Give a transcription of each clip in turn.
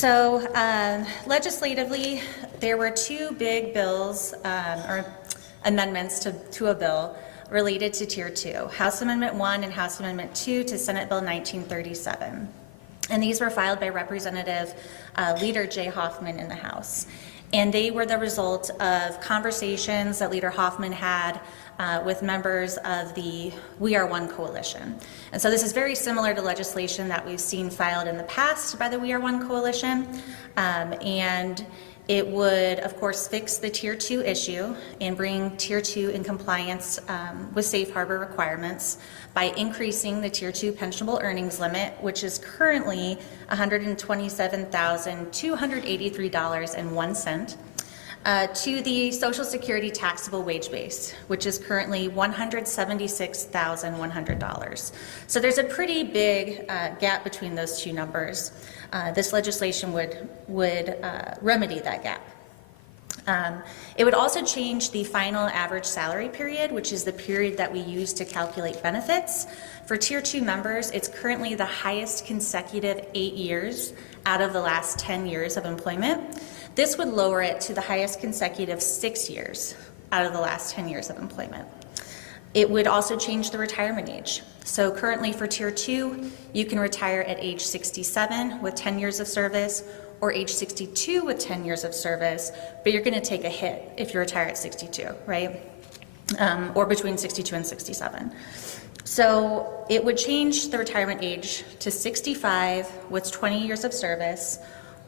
So legislatively, there were two big bills or amendments to a bill related to Tier 2, House Amendment 1 and House Amendment 2 to Senate Bill 1937. And these were filed by Representative Leader Jay Hoffman in the House. And they were the result of conversations that Leader Hoffman had with members of the We Are One coalition. And so this is very similar to legislation that we've seen filed in the past by the We Are One coalition. And it would, of course, fix the Tier 2 issue and bring Tier 2 in compliance with safe harbor requirements by increasing the Tier 2 pensionable earnings limit, which is currently $127,283.01, to the Social Security taxable wage base, which is currently $176,100. So there's a pretty big gap between those two numbers. This legislation would remedy that gap. It would also change the final average salary period, which is the period that we use to calculate benefits. For Tier 2 members, it's currently the highest consecutive 8 years out of the last 10 years of employment. This would lower it to the highest consecutive 6 years out of the last 10 years of employment. It would also change the retirement age. So currently for Tier 2, you can retire at age 67 with 10 years of service, or age 62 with 10 years of service, but you're gonna take a hit if you retire at 62, right? Or between 62 and 67. So it would change the retirement age to 65 with 20 years of service,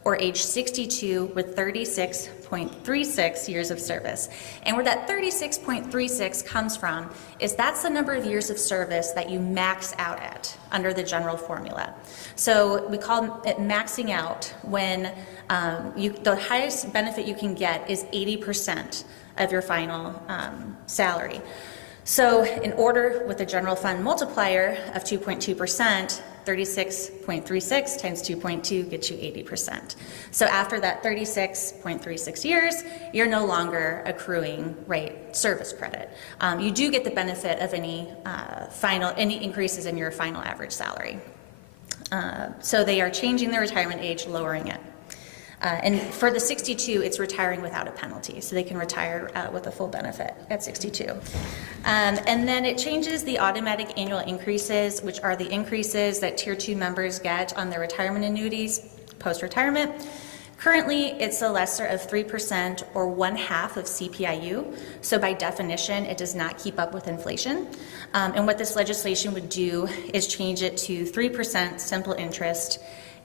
or age 62 with 36.36 years of service. And where that 36.36 comes from is that's the number of years of service that you max out at under the general formula. So we call it maxing out when the highest benefit you can get is 80% of your final salary. So in order, with a general fund multiplier of 2.2%, 36.36 times 2.2 gets you 80%. So after that 36.36 years, you're no longer accruing service credit. You do get the benefit of any increases in your final average salary. So they are changing the retirement age, lowering it. And for the 62, it's retiring without a penalty, so they can retire with a full benefit at 62. And then it changes the automatic annual increases, which are the increases that Tier 2 members get on their retirement annuities post-retirement. Currently, it's a lesser of 3% or 1/2 of CPIU, so by definition, it does not keep up with inflation. And what this legislation would do is change it to 3% simple interest.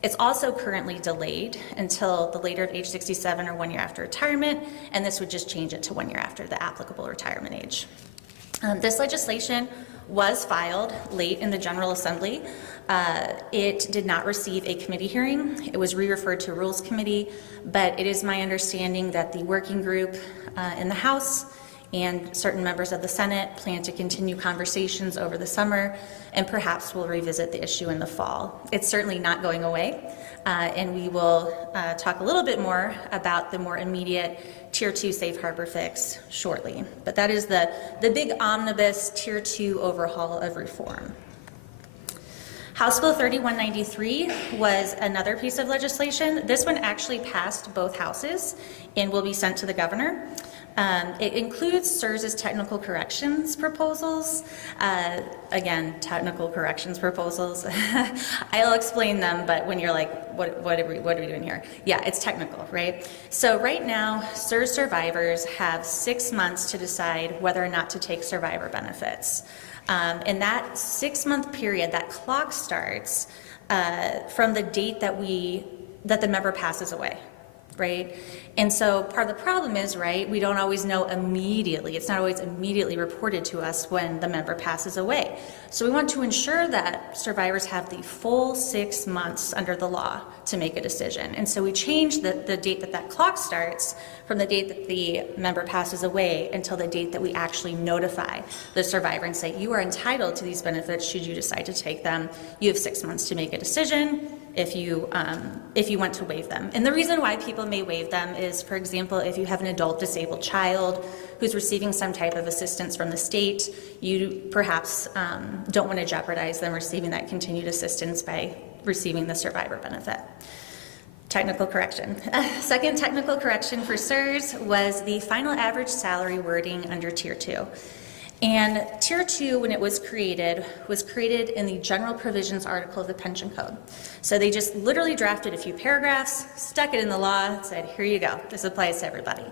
It's also currently delayed until the later of age 67 or 1 year after retirement, and this would just change it to 1 year after the applicable retirement age. This legislation was filed late in the General Assembly. It did not receive a committee hearing. It was re-referred to Rules Committee, but it is my understanding that the working group in the House and certain members of the Senate plan to continue conversations over the summer, and perhaps we'll revisit the issue in the fall. It's certainly not going away, and we will talk a little bit more about the more immediate Tier 2 safe harbor fix shortly. But that is the big omnibus Tier 2 overhaul of reform. House Bill 3193 was another piece of legislation. This one actually passed both houses and will be sent to the governor. It includes SURS's technical corrections proposals. Again, technical corrections proposals. I'll explain them, but when you're like, what are we doing here? Yeah, it's technical, right? So right now, SURS survivors have 6 months to decide whether or not to take survivor benefits. And that 6-month period, that clock starts from the date that the member passes away. Right? And so part of the problem is, we don't always know immediately. It's not always immediately reported to us when the member passes away. So we want to ensure that survivors have the full 6 months under the law to make a decision. And so we change the date that clock starts from the date that the member passes away until the date that we actually notify the survivor and say, you are entitled to these benefits should you decide to take them. You have 6 months to make a decision if you want to waive them. And the reason why people may waive them is, for example, if you have an adult disabled child who's receiving some type of assistance from the state, you perhaps don't want to jeopardize them receiving that continued assistance by receiving the survivor benefit. Technical correction. Second technical correction for SURS was the final average salary wording under Tier 2. And Tier 2, when it was created in the General Provisions article of the Pension Code. So they just literally drafted a few paragraphs, stuck it in the law, said, here you go, this applies to everybody.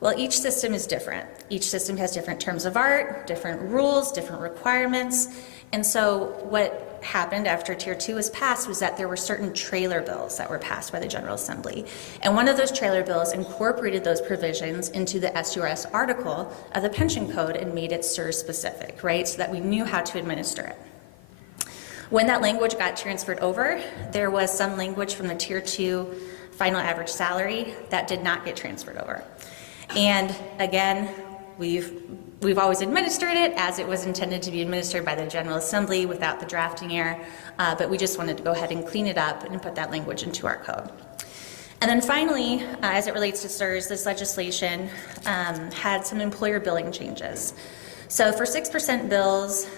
Well, each system is different. Each system has different terms of art, different rules, different requirements. And so what happened after Tier 2 was passed was that there were certain trailer bills that were passed by the General Assembly. And one of those trailer bills incorporated those provisions into the SURS article of the Pension Code and made it SURS specific, right? So that we knew how to administer it. When that language got transferred over, there was some language from the Tier 2 final average salary that did not get transferred over. And again, we've always administered it as it was intended to be administered by the General Assembly without the drafting error, but we just wanted to go ahead and clean it up and put that language into our code. And then finally, as it relates to SURS, this legislation had some employer billing changes. So for 6% bills,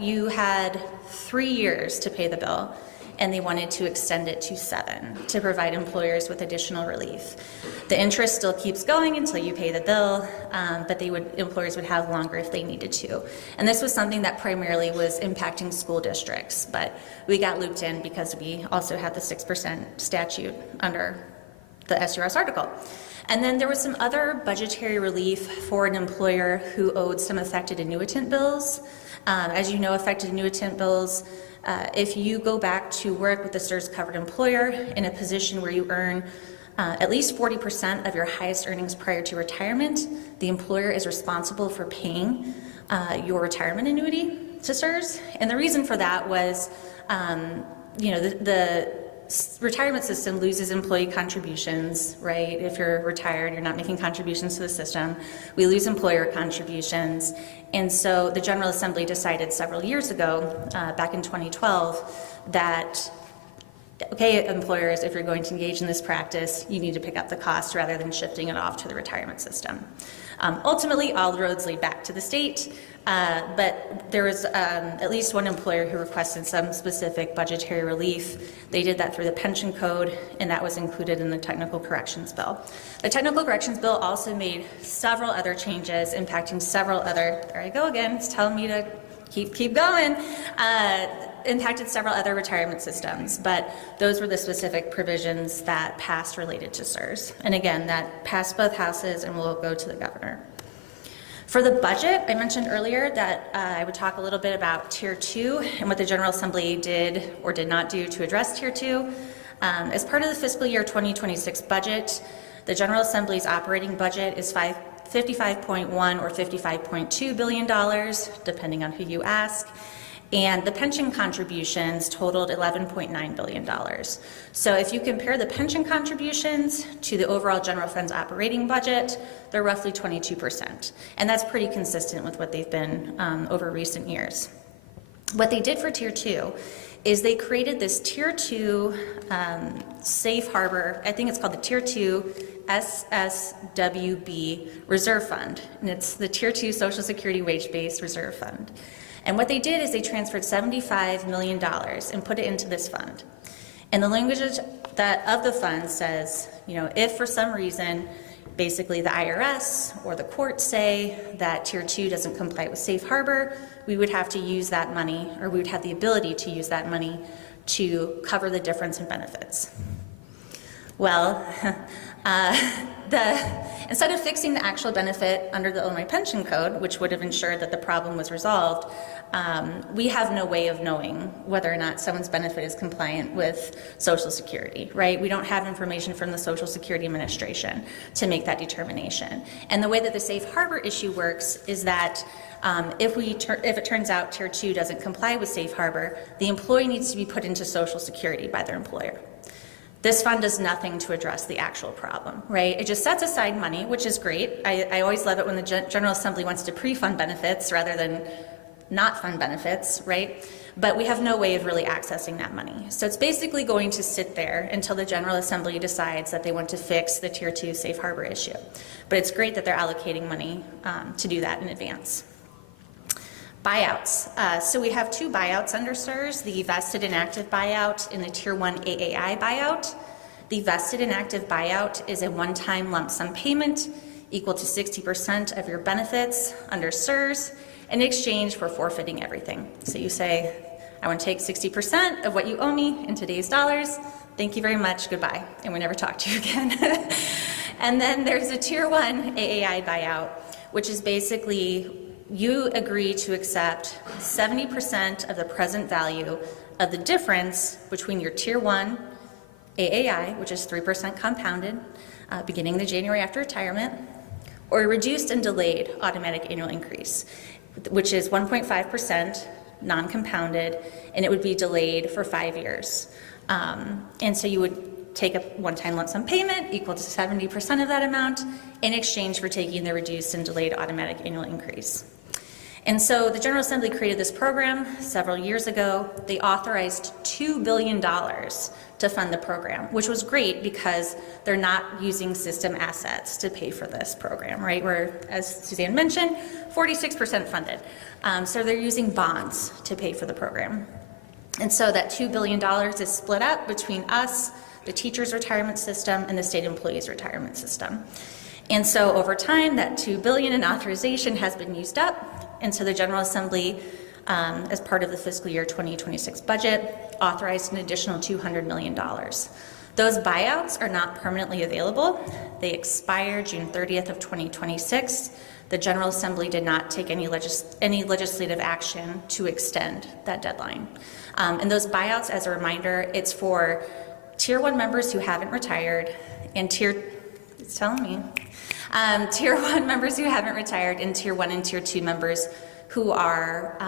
you had 3 years to pay the bill, and they wanted to extend it to 7 to provide employers with additional relief. The interest still keeps going until you pay the bill, but employers would have longer if they needed to. And this was something that primarily was impacting school districts, but we got looped in because we also had the 6% statute under the SURS article. And then there was some other budgetary relief for an employer who owed some affected annuitant bills. As you know, affected annuitant bills, if you go back to work with a SURS covered employer in a position where you earn at least 40% of your highest earnings prior to retirement, the employer is responsible for paying your retirement annuity to SURS. And the reason for that was, the retirement system loses employee contributions, right? If you're retired, you're not making contributions to the system. We lose employer contributions. And so the General Assembly decided several years ago, back in 2012, that okay, employers, if you're going to engage in this practice, you need to pick up the cost rather than shifting it off to the retirement system. Ultimately, all roads lead back to the state, but there was at least one employer who requested some specific budgetary relief. They did that through the pension code, and that was included in the technical corrections bill. The technical corrections bill also made several other changes impacting several other, there I go again, it's telling me to keep going, impacted several other retirement systems, but those were the specific provisions that passed related to SURS. And again, that passed both houses and will go to the governor. For the budget, I mentioned earlier that I would talk a little bit about Tier 2 and what the General Assembly did or did not do to address Tier 2. As part of the fiscal year 2026 budget, the General Assembly's operating budget is $55.1 or $55.2 billion, depending on who you ask. And the pension contributions totaled $11.9 billion. So if you compare the pension contributions to the overall general fund's operating budget, they're roughly 22%. And that's pretty consistent with what they've been over recent years. What they did for Tier 2 is they created this Tier 2 safe harbor, I think it's called the Tier 2 SSWB Reserve Fund. And it's the Tier 2 Social Security Wage-Based Reserve Fund. And what they did is they transferred $75 million and put it into this fund. And the language of the fund says, if for some reason, basically the IRS or the courts say that Tier 2 doesn't comply with safe harbor, we would have to use that money, or we would have the ability to use that money to cover the difference in benefits. Well, instead of fixing the actual benefit under the Illinois Pension Code, which would have ensured that the problem was resolved, we have no way of knowing whether or not someone's benefit is compliant with Social Security, right? We don't have information from the Social Security Administration to make that determination. And the way that the safe harbor issue works is that if it turns out Tier 2 doesn't comply with safe harbor, the employee needs to be put into Social Security by their employer. This fund does nothing to address the actual problem, right? It just sets aside money, which is great. I always love it when the General Assembly wants to pre-fund benefits rather than not fund benefits, right? But we have no way of really accessing that money. So it's basically going to sit there until the General Assembly decides that they want to fix the Tier 2 safe harbor issue. But it's great that they're allocating money to do that in advance. Buyouts. So we have 2 buyouts under SURS, the vested and active buyout and the Tier 1 AAI buyout. The vested and active buyout is a one-time lump sum payment equal to 60% of your benefits under SURS in exchange for forfeiting everything. So you say, I want to take 60% of what you owe me in today's dollars. Thank you very much, goodbye, and we never talk to you again. And then there's a Tier 1 AAI buyout, which is basically you agree to accept 70% of the present value of the difference between your Tier 1 AAI, which is 3% compounded, beginning the January after retirement, or a reduced and delayed automatic annual increase, which is 1.5% non-compounded, and it would be delayed for 5 years. And so you would take a one-time lump sum payment equal to 70% of that amount in exchange for taking the reduced and delayed automatic annual increase. And so the General Assembly created this program several years ago. They authorized $2 billion to fund the program, which was great because they're not using system assets to pay for this program, right? We're, as Suzanne mentioned, 46% funded. So they're using bonds to pay for the program. And so that $2 billion is split up between us, the teachers' retirement system, and the state employees' retirement system. And so over time, that $2 billion in authorization has been used up. And so the General Assembly, as part of the fiscal year 2026 budget, authorized an additional $200 million. Those buyouts are not permanently available. They expire June 30th of 2026. The General Assembly did not take any legislative action to extend that deadline. And those buyouts, as a reminder, it's for Tier 1 members who haven't retired and Tier 1 members who haven't retired and Tier 1 and Tier 2 members who are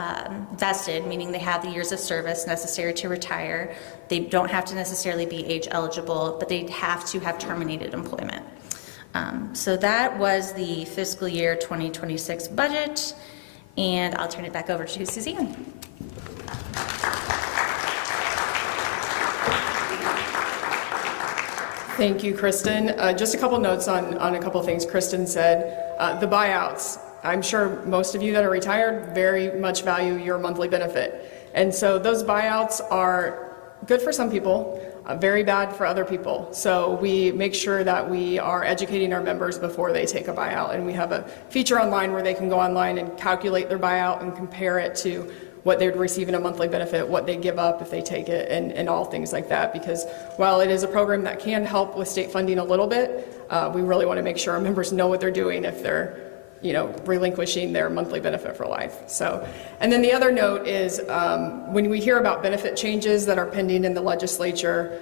vested, meaning they have the years of service necessary to retire. They don't have to necessarily be age eligible, but they have to have terminated employment. So that was the fiscal year 2026 budget, and I'll turn it back over to Suzanne. Thank you, Kristen. Just a couple notes on a couple things Kristen said. The buyouts. I'm sure most of you that are retired very much value your monthly benefit. And so those buyouts are good for some people, very bad for other people. So we make sure that we are educating our members before they take a buyout. And we have a feature online where they can go online and calculate their buyout and compare it to what they would receive in a monthly benefit, what they give up if they take it, and all things like that. Because while it is a program that can help with state funding a little bit, we really want to make sure our members know what they're doing if they're relinquishing their monthly benefit for life. So, and then the other note is when we hear about benefit changes that are pending in the legislature,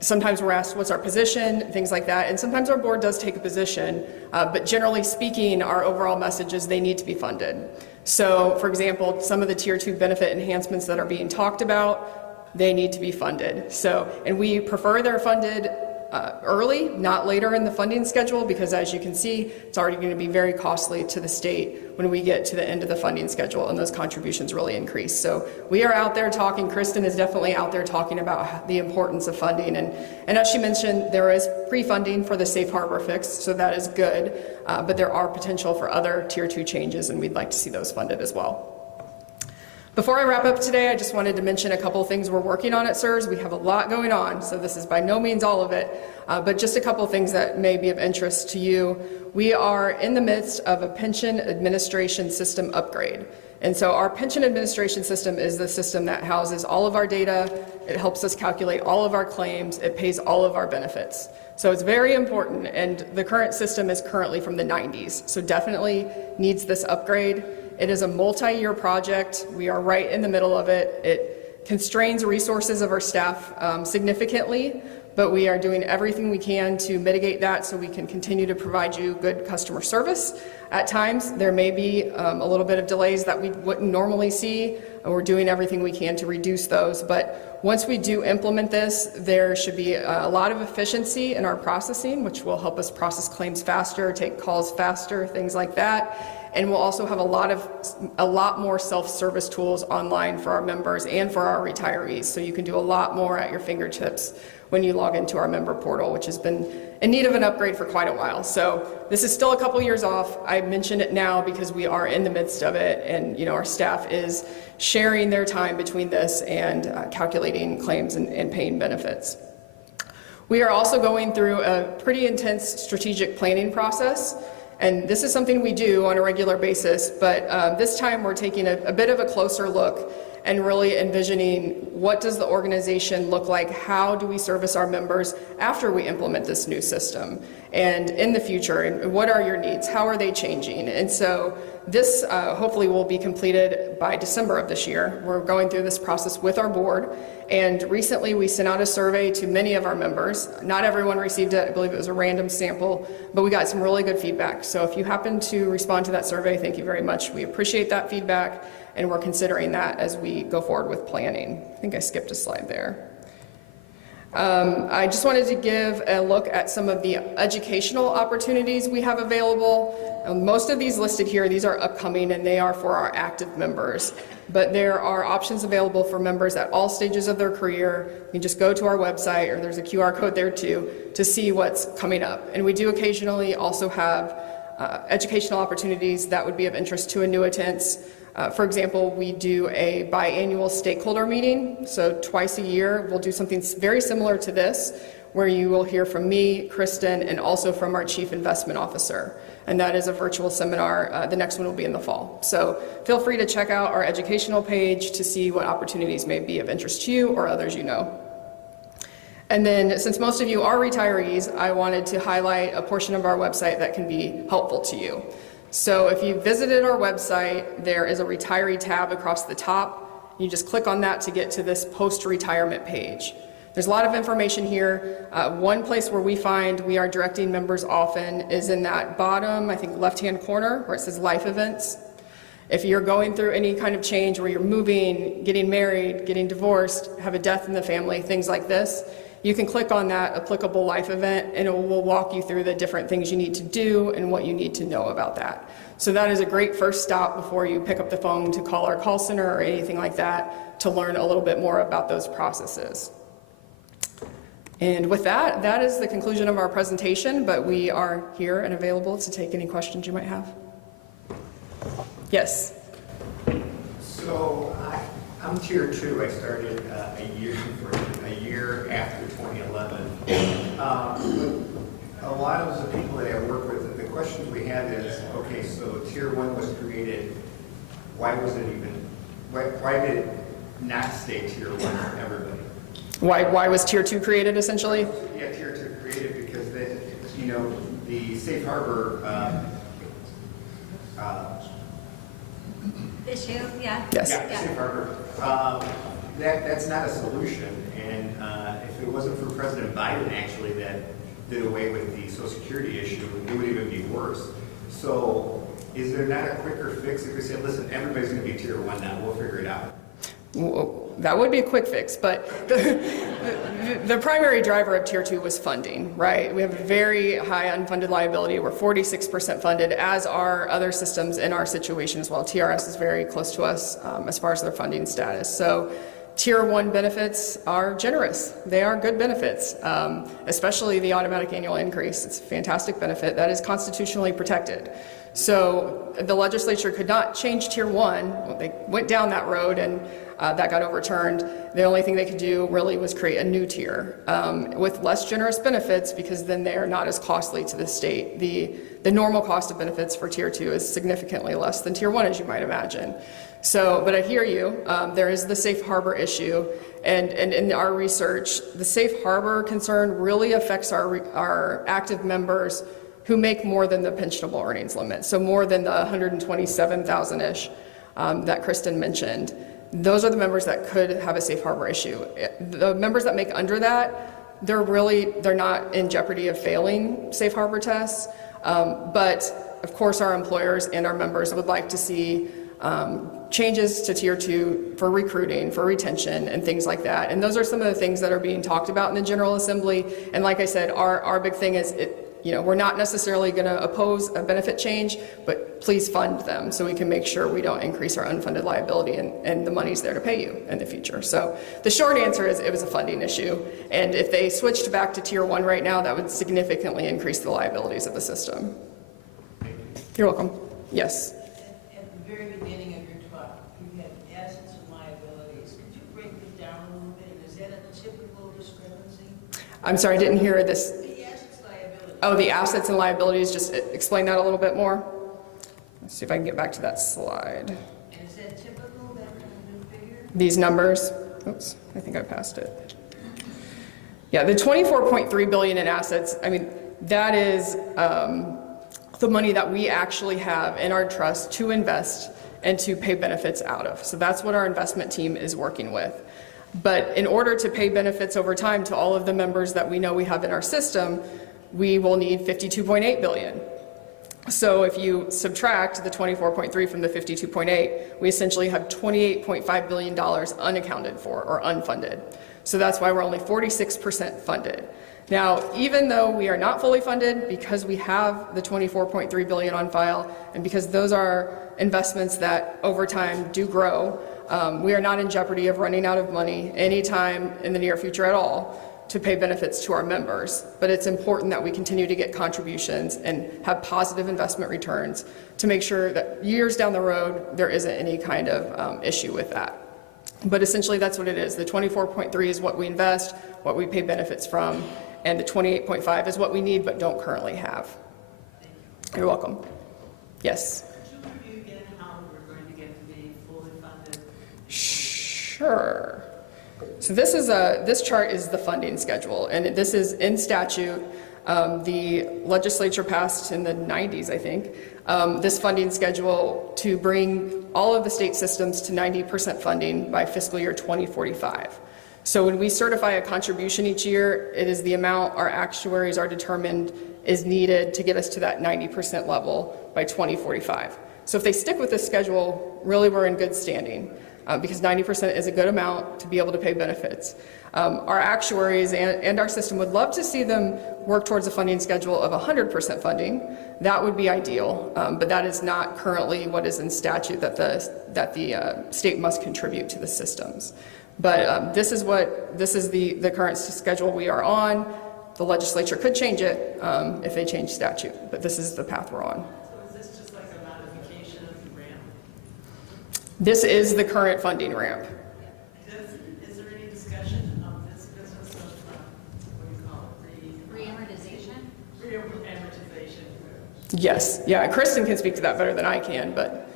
sometimes we're asked what's our position, things like that, and sometimes our board does take a position, but generally speaking, our overall message is they need to be funded. So, for example, some of the Tier 2 benefit enhancements that are being talked about, they need to be funded. So, and we prefer they're funded early, not later in the funding schedule, because as you can see, it's already going to be very costly to the state when we get to the end of the funding schedule and those contributions really increase. So we are out there talking, Kristen is definitely out there talking about the importance of funding. And as she mentioned, there is pre-funding for the safe harbor fix, so that is good, but there are potential for other Tier 2 changes, and we'd like to see those funded as well. Before I wrap up today, I just wanted to mention a couple of things we're working on at SURS. We have a lot going on, so this is by no means all of it, but just a couple of things that may be of interest to you. We are in the midst of a pension administration system upgrade. And so our pension administration system is the system that houses all of our data. It helps us calculate all of our claims. It pays all of our benefits. So it's very important, and the current system is currently from the 90s, so definitely needs this upgrade. It is a multi-year project. We are right in the middle of it. It constrains resources of our staff significantly, but we are doing everything we can to mitigate that so we can continue to provide you good customer service. At times, there may be a little bit of delays that we wouldn't normally see, and we're doing everything we can to reduce those. But once we do implement this, there should be a lot of efficiency in our processing, which will help us process claims faster, take calls faster, things like that. And we'll also have a lot more self-service tools online for our members and for our retirees. So you can do a lot more at your fingertips when you log into our member portal, which has been in need of an upgrade for quite a while. So this is still a couple years off. I mention it now because we are in the midst of it, and our staff is sharing their time between this and calculating claims and paying benefits. We are also going through a pretty intense strategic planning process, and this is something we do on a regular basis, but this time we're taking a bit of a closer look and really envisioning what does the organization look like, how do we service our members after we implement this new system, and in the future, and what are your needs, how are they changing? And so this hopefully will be completed by December of this year. We're going through this process with our board, and recently we sent out a survey to many of our members. Not everyone received it, I believe it was a random sample, but we got some really good feedback. So if you happen to respond to that survey, thank you very much. We appreciate that feedback, and we're considering that as we go forward with planning. I think I skipped a slide there. I just wanted to give a look at some of the educational opportunities we have available. Most of these listed here, these are upcoming and they are for our active members. But there are options available for members at all stages of their career. You can just go to our website, or there's a QR code there too, to see what's coming up. And we do occasionally also have educational opportunities that would be of interest to annuitants. For example, we do a biannual stakeholder meeting. So twice a year, we'll do something very similar to this, where you will hear from me, Kristen, and also from our Chief Investment Officer. And that is a virtual seminar. The next one will be in the fall. So feel free to check out our educational page to see what opportunities may be of interest to you or others you know. And then, since most of you are retirees, I wanted to highlight a portion of our website that can be helpful to you. So if you visited our website, there is a retiree tab across the top. You just click on that to get to this post-retirement page. There's a lot of information here. One place where we find we are directing members often is in that bottom, I think, left-hand corner where it says Life Events. If you're going through any kind of change where you're moving, getting married, getting divorced, have a death in the family, things like this, you can click on that applicable life event and it will walk you through the different things you need to do and what you need to know about that. So that is a great first stop before you pick up the phone to call our call center or anything like that to learn a little bit more about those processes. And with that, that is the conclusion of our presentation, but we are here and available to take any questions you might have. Yes? So I'm tier 2. I started a year after 2011. A lot of the people that I work with, the questions we have is, okay, so tier 1 was created. Why was it even? Why did it not stay tier 1 for everybody? Why was tier 2 created, essentially? Yeah, tier 2 created because the safe harbor issue, yeah. Yes. Yeah, safe harbor. That's not a solution, and if it wasn't for President Biden actually that did away with the Social Security issue, it would even be worse. So is there not a quicker fix if we say, listen, everybody's going to be tier 1 now, we'll figure it out? That would be a quick fix, but the primary driver of tier 2 was funding, right? We have a very high unfunded liability. We're 46% funded, as are other systems in our situation as well. TRS is very close to us as far as their funding status. So tier 1 benefits are generous. They are good benefits, especially the automatic annual increase. It's a fantastic benefit that is constitutionally protected. So the legislature could not change tier 1. Well, they went down that road and that got overturned. The only thing they could do really was create a new tier with less generous benefits, because then they are not as costly to the state. The normal cost of benefits for tier 2 is significantly less than tier 1, as you might imagine. So, but I hear you. There is the safe harbor issue, and in our research, the safe harbor concern really affects our active members who make more than the pensionable earnings limit, so more than the 127,000-ish that Kristen mentioned. Those are the members that could have a safe harbor issue. The members that make under that, they're not in jeopardy of failing safe harbor tests, but of course our employers and our members would like to see changes to tier 2 for recruiting, for retention, and things like that. And those are some of the things that are being talked about in the General Assembly. And like I said, our big thing is we're not necessarily going to oppose a benefit change, but please fund them so we can make sure we don't increase our unfunded liability and the money's there to pay you in the future. So the short answer is it was a funding issue. And if they switched back to tier 1 right now, that would significantly increase the liabilities of the system. You're welcome. Yes. At the very beginning of your talk, you had assets and liabilities. Could you break it down a little bit? Is that a typical discrepancy? I'm sorry, I didn't hear this. The assets liability. Oh, the assets and liabilities, just explain that a little bit more. Let's see if I can get back to that slide. And is that typical, that kind of figure? These numbers, oops, I think I passed it. Yeah, the 24.3 billion in assets, I mean, that is the money that we actually have in our trust to invest and to pay benefits out of. So that's what our investment team is working with. But in order to pay benefits over time to all of the members that we know we have in our system, we will need 52.8 billion. So if you subtract the 24.3 from the 52.8, we essentially have $28.5 billion unaccounted for or unfunded. So that's why we're only 46% funded. Now, even though we are not fully funded, because we have the 24.3 billion on file, and because those are investments that over time do grow, we are not in jeopardy of running out of money anytime in the near future at all to pay benefits to our members. But it's important that we continue to get contributions and have positive investment returns to make sure that years down the road, there isn't any kind of issue with that. But essentially that's what it is. The 24.3 is what we invest, what we pay benefits from, and the 28.5 is what we need but don't currently have. You're welcome. Yes? Could you review again how we're going to get to be fully funded? Sure. So this chart is the funding schedule, and this is in statute. The legislature passed in the 90s, I think, this funding schedule to bring all of the state systems to 90% funding by fiscal year 2045. So when we certify a contribution each year, it is the amount our actuaries are determined is needed to get us to that 90% level by 2045. So if they stick with this schedule, really we're in good standing because 90% is a good amount to be able to pay benefits. Our actuaries and our system would love to see them work towards a funding schedule of 100% funding. That would be ideal, but that is not currently what is in statute that the state must contribute to the systems. But this is the current schedule we are on. The legislature could change it if they change statute, but this is the path we're on. So is this just like a modification of the ramp? This is the current funding ramp. Is there any discussion of this business of, what do you call it, Reamortization? re-amortization? Yes, yeah, Kristen can speak to that better than I can, but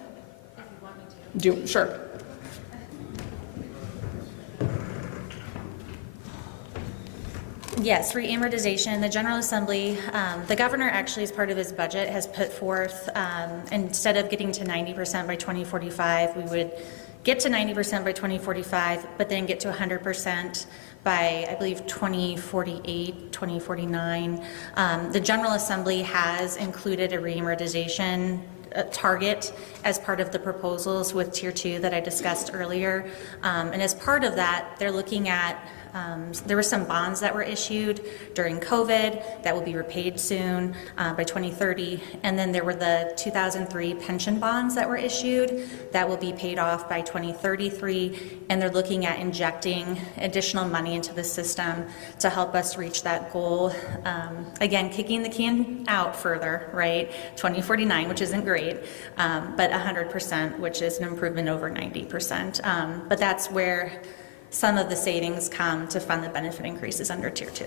If you want me to. sure. Yes, re-amortization. The General Assembly, the governor actually, as part of his budget, has put forth, instead of getting to 90% by 2045, we would get to 90% by 2045, but then get to 100% by, I believe, 2048, 2049. The General Assembly has included a re-amortization target as part of the proposals with Tier 2 that I discussed earlier. And as part of that, they're looking at there were some bonds that were issued during COVID that will be repaid soon by 2030. And then there were the 2003 pension bonds that were issued that will be paid off by 2033. And they're looking at injecting additional money into the system to help us reach that goal. Again, kicking the can out further, right? 2049, which isn't great, but 100%, which is an improvement over 90%. But that's where some of the savings come to fund the benefit increases under Tier 2.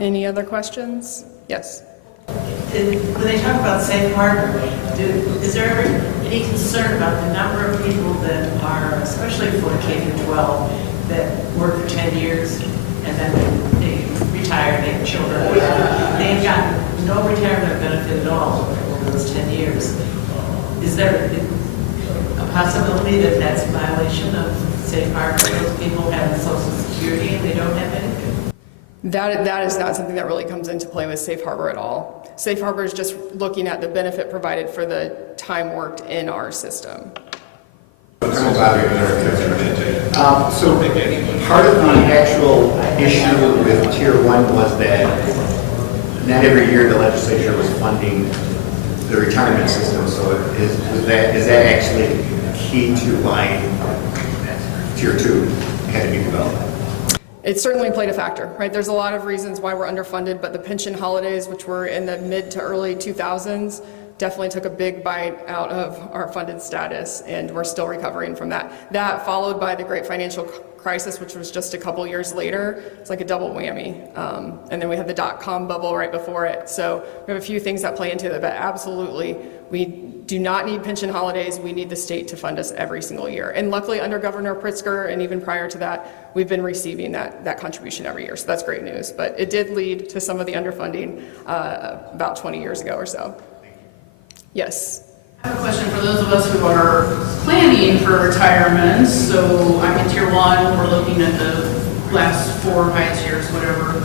Any other questions? Yes. When they talk about safe harbor, is there ever any concern about the number of people that are, especially for K-12, that work for 10 years and then they retire, they have children, they've gotten no retirement benefit at all over those 10 years? Is there a possibility that that's a violation of safe harbor? Those people have Social Security and they don't have anything? That is not something that really comes into play with Safe Harbor at all. Safe Harbor is just looking at the benefit provided for the time worked in our system. So part of the actual issue with Tier 1 was that not every year the legislature was funding the retirement system. So is that actually key to why Tier 2 had to be developed? It certainly played a factor, right? There's a lot of reasons why we're underfunded, but the pension holidays, which were in the mid to early 2000s, definitely took a big bite out of our funded status, and we're still recovering from that. That followed by the great financial crisis, which was just a couple years later. It's like a double whammy. And then we had the dot-com bubble right before it. So we have a few things that play into it, but absolutely, we do not need pension holidays. We need the state to fund us every single year. And luckily, under Governor Pritzker, and even prior to that, we've been receiving that contribution every year. So that's great news. But it did lead to some of the underfunding about 20 years ago or so. Yes. I have a question for those of us who are planning for retirement. So I'm in tier 1, we're looking at the last 4 or 5 years, whatever.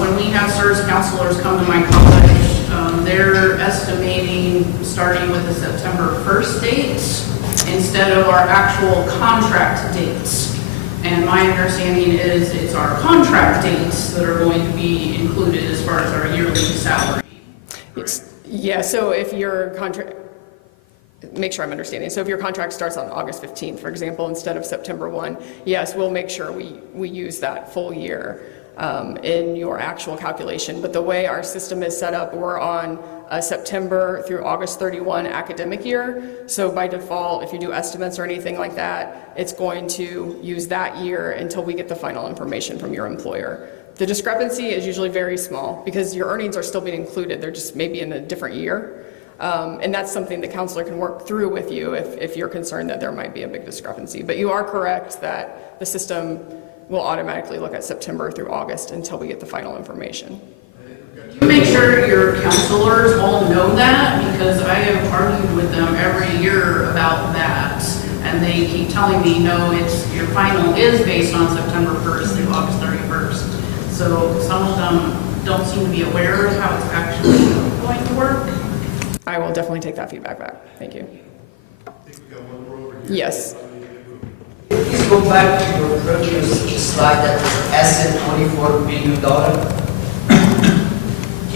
When we have SURS counselors come to my college, they're estimating starting with the September 1st date instead of our actual contract dates. And my understanding is it's our contract dates that are going to be included as far as our yearly salary. Yes. Yeah, so if your contract, make sure I'm understanding. So if your contract starts on August 15th, for example, instead of September 1, yes, we'll make sure we use that full year in your actual calculation. But the way our system is set up, we're on a September through August 31 academic year. So by default, if you do estimates or anything like that, it's going to use that year until we get the final information from your employer. The discrepancy is usually very small because your earnings are still being included. They're just maybe in a different year. And that's something the counselor can work through with you if you're concerned that there might be a big discrepancy. But you are correct that the system will automatically look at September through August until we get the final information. Do you make sure your counselors all know that? Because I have argued with them every year about that. And they keep telling me, no, your final is based on September 1st through August 31st. So some of them don't seem to be aware of how it's actually going to work. I will definitely take that feedback back. Thank you. Yes. Please go back to your previous slide that was asset $24 billion.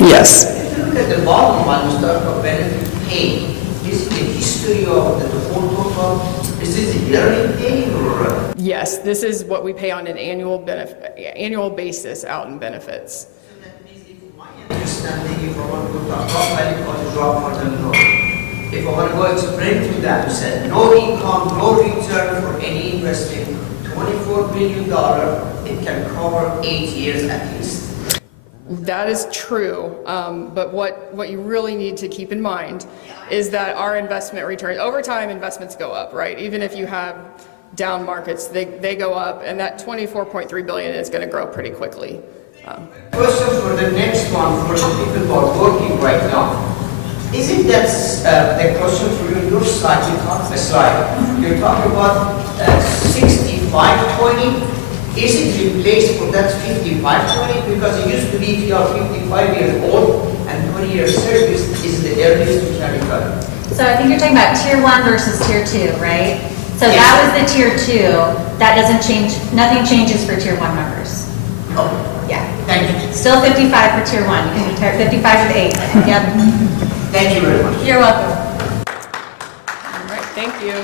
Yes. If you look at the bottom one, you start about benefit pay. Is the history of the whole total? Is this a yearly pay or? Yes, this is what we pay on an annual basis out in benefits. So that means if my understanding, if I want to go to a top value or to drop for the loan, if I want to go explain to that, you said no income, no return for any investing, $24 billion, it can cover 8 years at least. That is true, but what you really need to keep in mind is that our investment returns, over time investments go up, right? Even if you have down markets, they go up, and that $24.3 billion is going to grow pretty quickly. Question for the next one, for the people who are working right now. Isn't that the question for you? Your slide, you're talking about 65-20. Is it replaced for that 55-20? Because it used to be if you are 55 years old and 20 years service is the earliest you can retire. So I think you're talking about tier 1 versus tier 2, right? So Yes. that was the tier 2. That doesn't change, nothing changes for tier 1 members. Oh, Yeah. thank you. Still 55 for tier 1. You can retire 55 with 8. Yep. Thank you very much. You're welcome. All right, thank you.